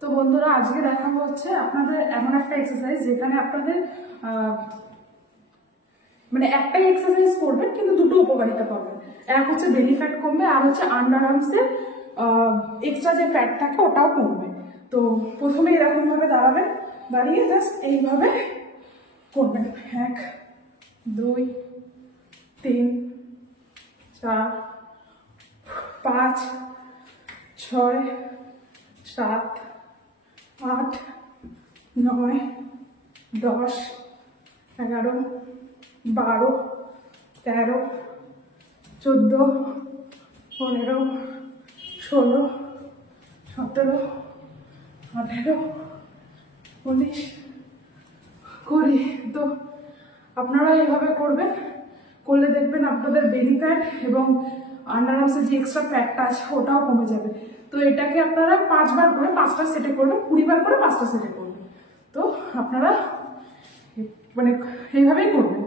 তো বন্ধুরা আজকে দেখাবো হচ্ছে আপনাদের এমন একটা এক্সারসাইজ যেখানে আপনাদের মানে একটাই এক্সারসাইজ করবেন কিন্তু দুটো উপকারিতা পাবেন। এক হচ্ছে বেলি ফ্যাট কমবে, আর হচ্ছে আন্ডার আর্মসের এক্সট্রা যে ফ্যাট থাকে ওটাও কমবে। তো প্রথমে এরকম ভাবে দাঁড়াবেন, দাঁড়িয়ে জাস্ট এইভাবে করবেন। 1 2 3 4 5 6 7 8 9 10 11 12 13 14 15 16 17 18 19 20। তো আপনারা এইভাবে করবেন, করলে দেখবেন আপনাদের বেলি ফ্যাট এবং আন্ডার আর্মসের যে এক্সট্রা ফ্যাটটা আছে ওটাও কমে যাবে। তো এটাকে আপনারা 5 বার করে 5টা সেটে করবেন, 20 বার করে 5টা সেটে করবেন। তো আপনারা মানে এইভাবেই করবেন।